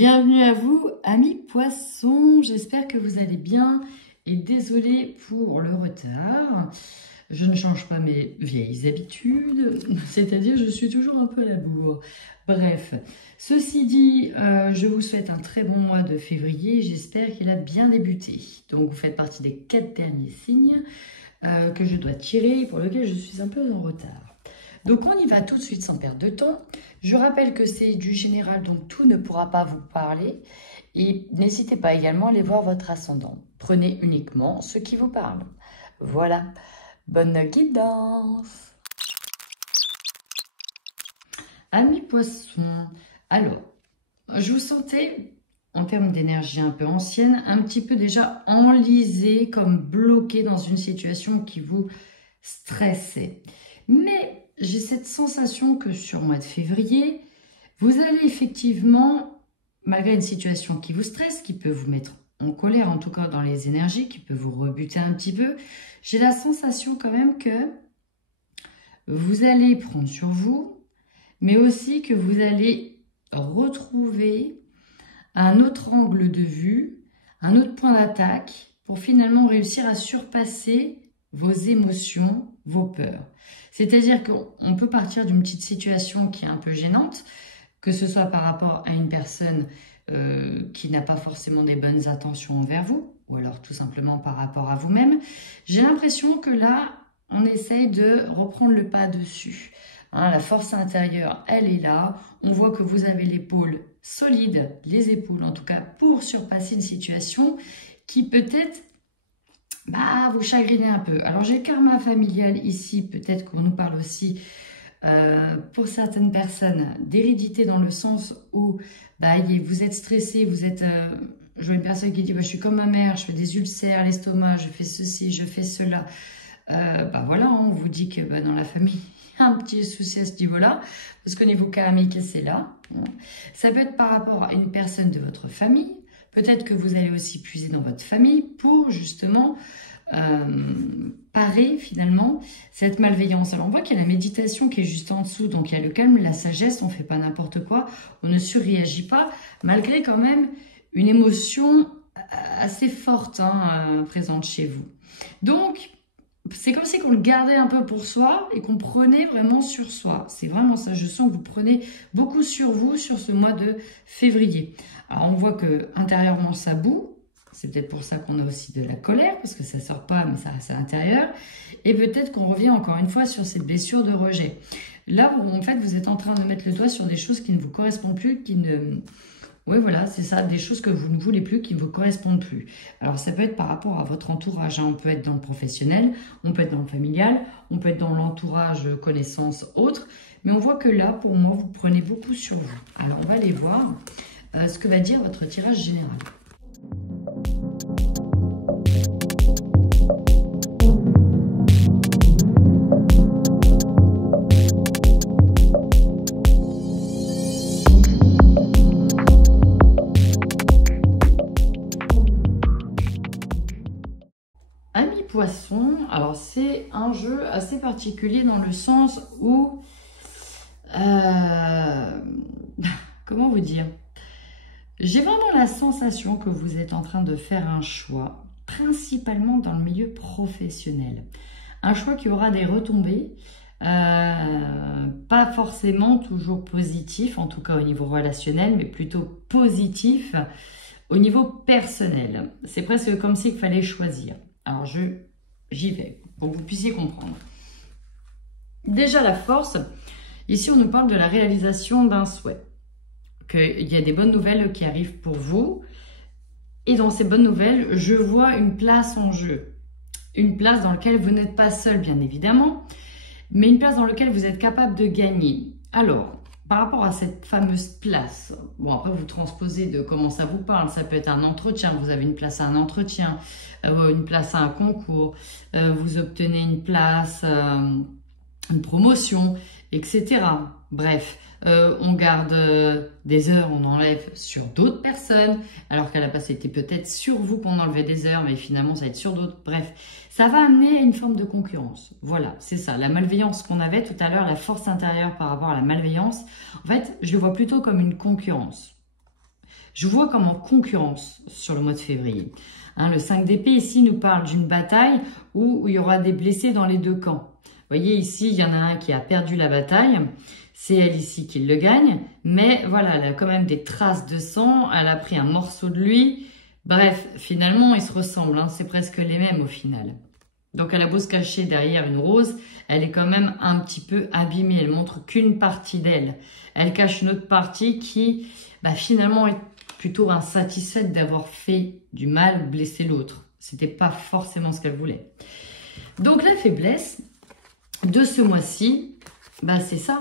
Bienvenue à vous, amis poissons, j'espère que vous allez bien et désolée pour le retard. Je ne change pas mes vieilles habitudes, c'est-à-dire je suis toujours un peu à la bourre. Bref, ceci dit, je vous souhaite un très bon mois de février, j'espère qu'il a bien débuté. Donc vous faites partie des 4 derniers signes que je dois tirer, pour lesquels je suis un peu en retard. Donc on y va tout de suite sans perdre de temps. Je rappelle que c'est du général, donc tout ne pourra pas vous parler. Et n'hésitez pas également à aller voir votre ascendant. Prenez uniquement ce qui vous parle. Voilà, bonne guidance. Amis poissons, alors, je vous sentais, en termes d'énergie un peu ancienne, un petit peu déjà enlisé, comme bloqué dans une situation qui vous stressait. Mais j'ai cette sensation que sur le mois de février, vous allez effectivement, malgré une situation qui vous stresse, qui peut vous mettre en colère, en tout cas dans les énergies, qui peut vous rebuter un petit peu, j'ai la sensation quand même que vous allez prendre sur vous, mais aussi que vous allez retrouver un autre angle de vue, un autre point d'attaque, pour finalement réussir à surpasser vos émotions, vos peurs. C'est-à-dire qu'on peut partir d'une petite situation qui est un peu gênante, que ce soit par rapport à une personne qui n'a pas forcément des bonnes intentions envers vous, ou alors tout simplement par rapport à vous-même. J'ai l'impression que là, on essaye de reprendre le pas dessus. Hein, la force intérieure, elle est là. On voit que vous avez l'épaule solide, les épaules en tout cas, pour surpasser une situation qui peut-être vous chagriner un peu. Alors j'ai le karma familial ici, peut-être qu'on nous parle aussi pour certaines personnes d'hérédité, dans le sens où vous êtes stressé, vous êtes, je vois une personne qui dit je suis comme ma mère, je fais des ulcères à l'estomac, je fais ceci, je fais cela. Voilà, on vous dit que dans la famille, il y a un petit souci à ce niveau-là, parce qu'au niveau karmique, c'est là. Ça peut être par rapport à une personne de votre famille. Peut-être que vous allez aussi puiser dans votre famille pour justement parer finalement cette malveillance. Alors on voit qu'il y a la méditation qui est juste en dessous, donc il y a le calme, la sagesse, on ne fait pas n'importe quoi, on ne surréagit pas, malgré quand même une émotion assez forte présente chez vous. Donc c'est comme si qu'on le gardait un peu pour soi et qu'on prenait vraiment sur soi. C'est vraiment ça, je sens que vous prenez beaucoup sur vous sur ce mois de février. Alors on voit que intérieurement ça boue, c'est peut-être pour ça qu'on a aussi de la colère, parce que ça ne sort pas mais ça reste à l'intérieur. Et peut-être qu'on revient encore une fois sur cette blessure de rejet. Là, en fait, vous êtes en train de mettre le doigt sur des choses qui ne vous correspondent plus, qui ne... Oui, voilà, c'est ça, des choses que vous ne voulez plus, qui ne vous correspondent plus. Alors, ça peut être par rapport à votre entourage. On peut être dans le professionnel, on peut être dans le familial, on peut être dans l'entourage, connaissance, autre. Mais on voit que là, pour moi, vous prenez beaucoup sur vous. Alors, on va aller voir ce que va dire votre tirage général. Poisson, alors c'est un jeu assez particulier dans le sens où, comment vous dire, j'ai vraiment la sensation que vous êtes en train de faire un choix, principalement dans le milieu professionnel. Un choix qui aura des retombées, pas forcément toujours positif, en tout cas au niveau relationnel, mais plutôt positif au niveau personnel. C'est presque comme s'il fallait choisir. Alors, j'y vais, pour que vous puissiez comprendre. Déjà, la force, ici, on nous parle de la réalisation d'un souhait. Qu'il y a des bonnes nouvelles qui arrivent pour vous. Et dans ces bonnes nouvelles, je vois une place en jeu. Une place dans laquelle vous n'êtes pas seul, bien évidemment, mais une place dans laquelle vous êtes capable de gagner. Alors, par rapport à cette fameuse place, bon, après vous transposez de comment ça vous parle, ça peut être un entretien, vous avez une place à un entretien, une place à un concours, vous obtenez une place, une promotion, etc. Bref, on garde des heures, on enlève sur d'autres personnes, alors qu'à la base c'était peut-être sur vous qu'on enlevait des heures, mais finalement ça va être sur d'autres. Bref, ça va amener à une forme de concurrence. Voilà, c'est ça, la malveillance qu'on avait tout à l'heure, la force intérieure par rapport à la malveillance. En fait, je le vois plutôt comme une concurrence. je vous vois comme en concurrence sur le mois de février. Hein, le 5 d'épée ici nous parle d'une bataille où il y aura des blessés dans les deux camps. Vous voyez ici, il y en a un qui a perdu la bataille. C'est elle ici qui le gagne. Mais voilà, elle a quand même des traces de sang. Elle a pris un morceau de lui. Bref, finalement, ils se ressemblent. Hein, c'est presque les mêmes au final. Donc, elle a beau se cacher derrière une rose, elle est quand même un petit peu abîmée. Elle montre qu'une partie d'elle. Elle cache une autre partie qui, finalement, est plutôt insatisfaite d'avoir fait du mal ou blessé l'autre. C'était pas forcément ce qu'elle voulait. Donc, la faiblesse de ce mois-ci, c'est ça.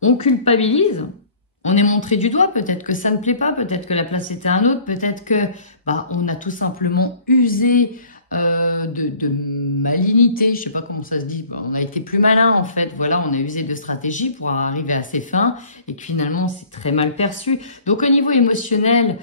On culpabilise, on est montré du doigt, peut-être que ça ne plaît pas, peut-être que la place était à un autre, peut-être que on a tout simplement usé de malignité, je sais pas comment ça se dit, on a été plus malin en fait, voilà, on a usé de stratégie pour arriver à ses fins et que finalement c'est très mal perçu. Donc au niveau émotionnel,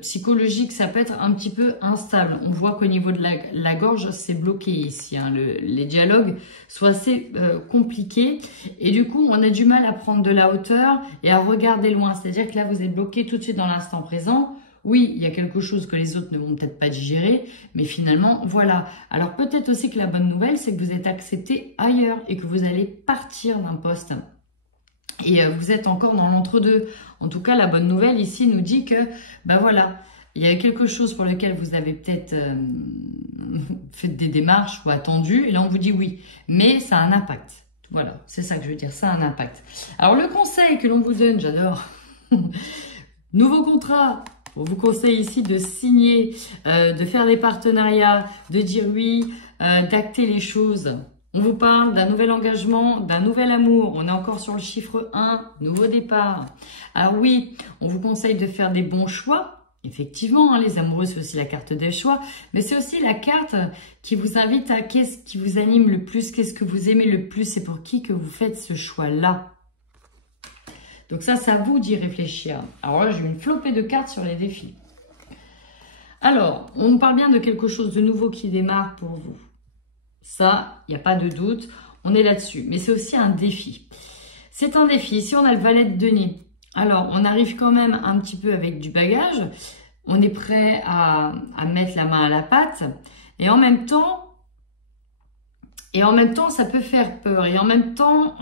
psychologique, ça peut être un petit peu instable. On voit qu'au niveau de la gorge, c'est bloqué ici, hein. Les dialogues sont assez compliqués et du coup on a du mal à prendre de la hauteur et à regarder loin, c'est-à-dire que là vous êtes bloqué tout de suite dans l'instant présent. Oui, il y a quelque chose que les autres ne vont peut-être pas digérer, mais finalement, voilà. Alors peut-être aussi que la bonne nouvelle, c'est que vous êtes accepté ailleurs et que vous allez partir d'un poste. Et vous êtes encore dans l'entre-deux. En tout cas, la bonne nouvelle ici nous dit que, voilà, il y a quelque chose pour lequel vous avez peut-être fait des démarches ou attendu, et là on vous dit oui, mais ça a un impact. Voilà, c'est ça que je veux dire, ça a un impact. Alors le conseil que l'on vous donne, j'adore, nouveau contrat. On vous conseille ici de signer, de faire des partenariats, de dire oui, d'acter les choses. On vous parle d'un nouvel engagement, d'un nouvel amour. On est encore sur le chiffre 1, nouveau départ. Ah oui, on vous conseille de faire des bons choix. Effectivement, hein, les amoureux, c'est aussi la carte des choix. Mais c'est aussi la carte qui vous invite à qu'est-ce qui vous anime le plus, qu'est-ce que vous aimez le plus et pour qui que vous faites ce choix-là. Donc ça, c'est à vous d'y réfléchir. Alors là, j'ai une flopée de cartes sur les défis. Alors, on nous parle bien de quelque chose de nouveau qui démarre pour vous. Ça, il n'y a pas de doute, on est là-dessus. Mais c'est aussi un défi. C'est un défi. Ici, on a le valet de denier. Alors, on arrive quand même un petit peu avec du bagage. On est prêt à mettre la main à la pâte. Et en même temps, ça peut faire peur. Et en même temps,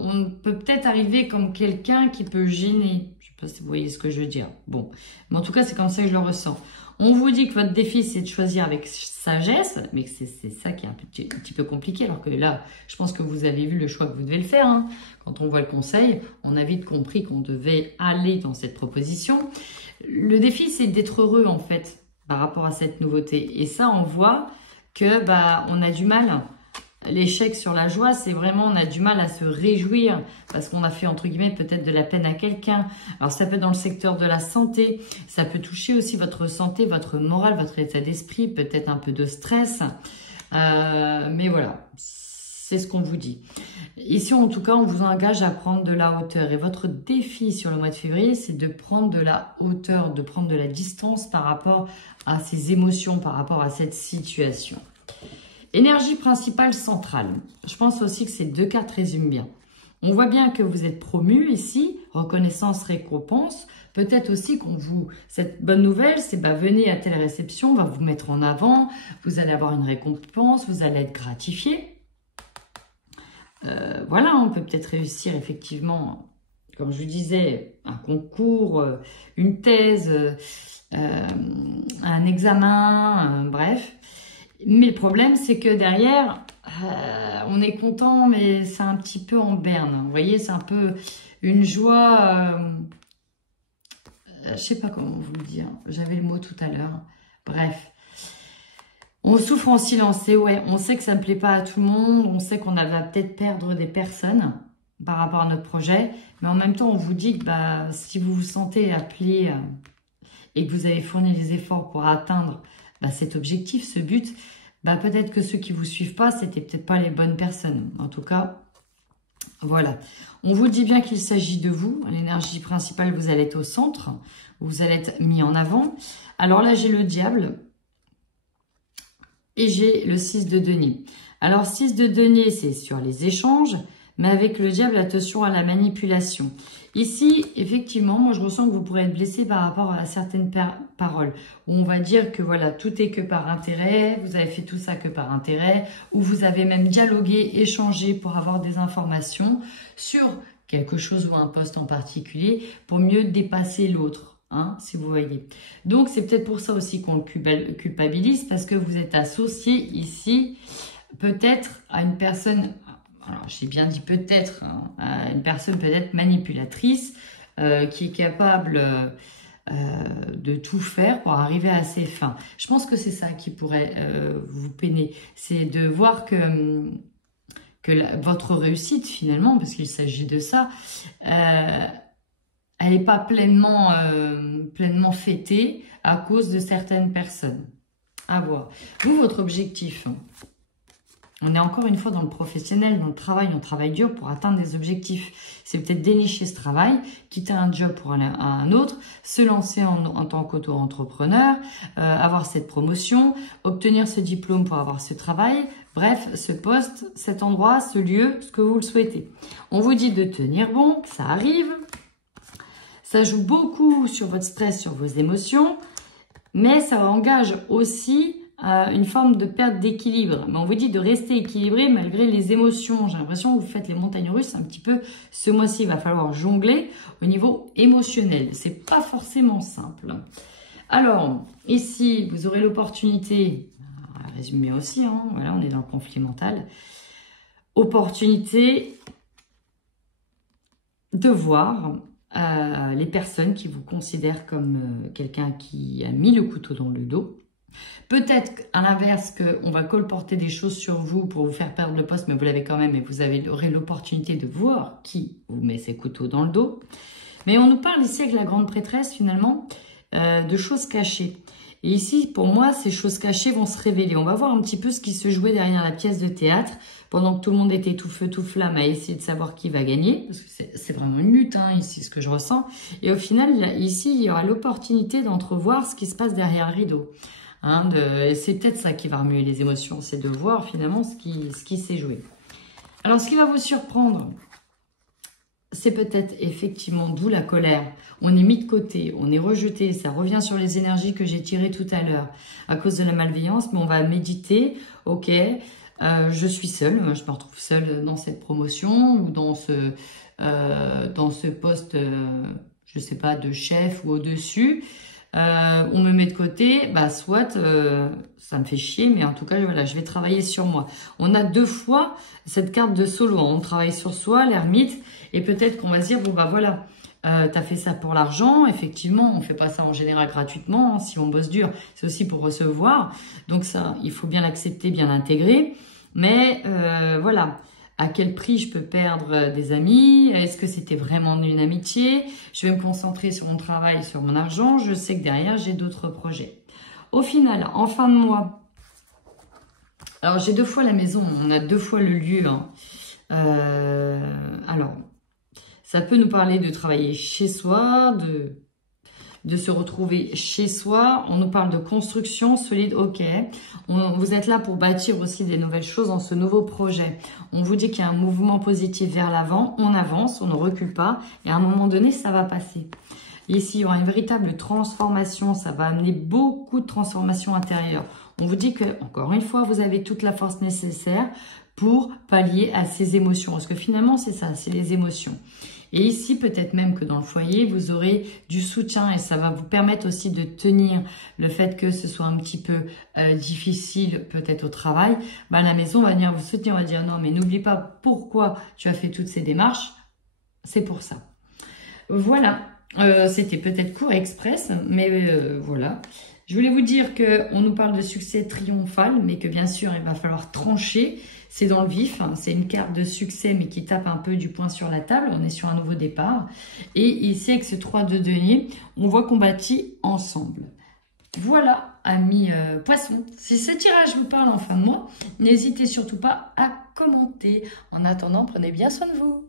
on peut peut-être arriver comme quelqu'un qui peut gêner. Je ne sais pas si vous voyez ce que je veux dire. Bon, mais en tout cas, c'est comme ça que je le ressens. On vous dit que votre défi, c'est de choisir avec sagesse, mais c'est ça qui est un petit peu compliqué. Alors que là, je pense que vous avez vu le choix que vous devez le faire. Hein. Quand on voit le conseil, on a vite compris qu'on devait aller dans cette proposition. Le défi, c'est d'être heureux, en fait, par rapport à cette nouveauté. Et ça, on voit que on a du mal. L'échec sur la joie, c'est vraiment, on a du mal à se réjouir parce qu'on a fait, entre guillemets, peut-être de la peine à quelqu'un. Alors, ça peut être dans le secteur de la santé. Ça peut toucher aussi votre santé, votre morale, votre état d'esprit, peut-être un peu de stress. Mais voilà, c'est ce qu'on vous dit. Ici, en tout cas, on vous engage à prendre de la hauteur. Et votre défi sur le mois de février, c'est de prendre de la hauteur, de prendre de la distance par rapport à ces émotions, par rapport à cette situation. Énergie principale centrale. Je pense aussi que ces deux cartes résument bien. On voit bien que vous êtes promu ici, reconnaissance, récompense. Peut-être aussi qu'on vous... Cette bonne nouvelle, c'est venez à telle réception, on va vous mettre en avant, vous allez avoir une récompense, vous allez être gratifié. Voilà, on peut peut-être réussir effectivement, comme je vous disais, un concours, une thèse, un examen, bref. Mais le problème, c'est que derrière, on est content, mais c'est un petit peu en berne. Vous voyez, c'est un peu une joie... je sais pas comment vous le dire. J'avais le mot tout à l'heure. Bref. On souffre en silence. Et ouais, on sait que ça ne plaît pas à tout le monde. On sait qu'on va peut-être perdre des personnes par rapport à notre projet. Mais en même temps, on vous dit que si vous vous sentez appelé et que vous avez fourni les efforts pour atteindre cet objectif, ce but, peut-être que ceux qui ne vous suivent pas, c'était peut-être pas les bonnes personnes. En tout cas, voilà. On vous dit bien qu'il s'agit de vous. L'énergie principale, vous allez être au centre. Vous allez être mis en avant. Alors là, j'ai le diable. Et j'ai le 6 de denier. Alors, 6 de denier, c'est sur les échanges. Mais avec le diable, attention à la manipulation. Ici, effectivement, moi je ressens que vous pourrez être blessé par rapport à certaines paroles. Où on va dire que voilà, tout est que par intérêt, vous avez fait tout ça que par intérêt, ou vous avez même dialogué, échangé pour avoir des informations sur quelque chose ou un poste en particulier pour mieux dépasser l'autre, hein, si vous voyez. Donc c'est peut-être pour ça aussi qu'on le culpabilise, parce que vous êtes associé ici peut-être à une personne... Alors, j'ai bien dit peut-être, hein, une personne peut-être manipulatrice qui est capable de tout faire pour arriver à ses fins. Je pense que c'est ça qui pourrait vous peiner. C'est de voir que votre réussite, finalement, parce qu'il s'agit de ça, elle n'est pas pleinement fêtée à cause de certaines personnes. À voir. Vous, votre objectif... On est encore une fois dans le professionnel, dans le travail, on travaille dur pour atteindre des objectifs. C'est peut-être dénicher ce travail, quitter un job pour aller à un autre, se lancer en tant qu'auto-entrepreneur, avoir cette promotion, obtenir ce diplôme pour avoir ce travail, bref, ce poste, cet endroit, ce lieu, ce que vous le souhaitez. On vous dit de tenir bon, que ça arrive. Ça joue beaucoup sur votre stress, sur vos émotions, mais ça engage aussi... une forme de perte d'équilibre. Mais on vous dit de rester équilibré malgré les émotions. J'ai l'impression que vous faites les montagnes russes un petit peu ce mois-ci. Il va falloir jongler au niveau émotionnel. C'est pas forcément simple. Alors, ici, vous aurez l'opportunité, résumé aussi, hein, voilà, on est dans le conflit mental, opportunité de voir les personnes qui vous considèrent comme quelqu'un qui a mis le couteau dans le dos. Peut-être à l'inverse qu'on va colporter des choses sur vous pour vous faire perdre le poste, mais vous l'avez quand même et vous aurez l'opportunité de voir qui vous met ses couteaux dans le dos. Mais on nous parle ici avec la grande prêtresse finalement de choses cachées. Et ici, pour moi, ces choses cachées vont se révéler. On va voir un petit peu ce qui se jouait derrière la pièce de théâtre pendant que tout le monde était tout feu, tout flamme à essayer de savoir qui va gagner. Parce que c'est vraiment une lutte, hein, ici, ce que je ressens. Et au final, ici, il y aura l'opportunité d'entrevoir ce qui se passe derrière le rideau. Hein, c'est peut-être ça qui va remuer les émotions, c'est de voir finalement ce qui s'est joué. Alors, ce qui va vous surprendre, c'est peut-être effectivement d'où la colère. On est mis de côté, on est rejeté, ça revient sur les énergies que j'ai tirées tout à l'heure à cause de la malveillance, mais on va méditer, ok, je suis seule, je me retrouve seule dans cette promotion ou dans ce poste, je sais pas, de chef ou au-dessus. On me met de côté, bah soit ça me fait chier, mais en tout cas voilà, je vais travailler sur moi. On a deux fois cette carte de solo, on travaille sur soi, l'ermite, et peut-être qu'on va se dire bon bah voilà, t'as fait ça pour l'argent, effectivement, on fait pas ça en général gratuitement, hein, si on bosse dur, c'est aussi pour recevoir, donc ça, il faut bien l'accepter, bien l'intégrer, mais voilà. À quel prix je peux perdre des amis? Est-ce que c'était vraiment une amitié? Je vais me concentrer sur mon travail, sur mon argent. Je sais que derrière, j'ai d'autres projets. Au final, en fin de mois, alors j'ai deux fois la maison, on a deux fois le lieu. Hein. Alors, ça peut nous parler de travailler chez soi, de se retrouver chez soi. On nous parle de construction solide, ok. Vous êtes là pour bâtir aussi des nouvelles choses dans ce nouveau projet. On vous dit qu'il y a un mouvement positif vers l'avant, on avance, on ne recule pas, et à un moment donné, ça va passer. Ici, il y aura une véritable transformation, ça va amener beaucoup de transformation intérieure. On vous dit que, encore une fois, vous avez toute la force nécessaire pour pallier à ces émotions. Parce que finalement, c'est ça, c'est les émotions. Et ici, peut-être même que dans le foyer, vous aurez du soutien et ça va vous permettre aussi de tenir le fait que ce soit un petit peu difficile peut-être au travail. Bah, la maison va venir vous soutenir, on va dire non, mais n'oublie pas pourquoi tu as fait toutes ces démarches. C'est pour ça. Voilà, c'était peut-être court et express, mais voilà. Je voulais vous dire qu'on nous parle de succès triomphal, mais que bien sûr, il va falloir trancher. C'est dans le vif, hein, c'est une carte de succès, mais qui tape un peu du poing sur la table. On est sur un nouveau départ. Et ici, avec ce 3 de denier, on voit qu'on bâtit ensemble. Voilà, amis poissons. Si ce tirage vous parle en fin de mois, n'hésitez surtout pas à commenter. En attendant, prenez bien soin de vous.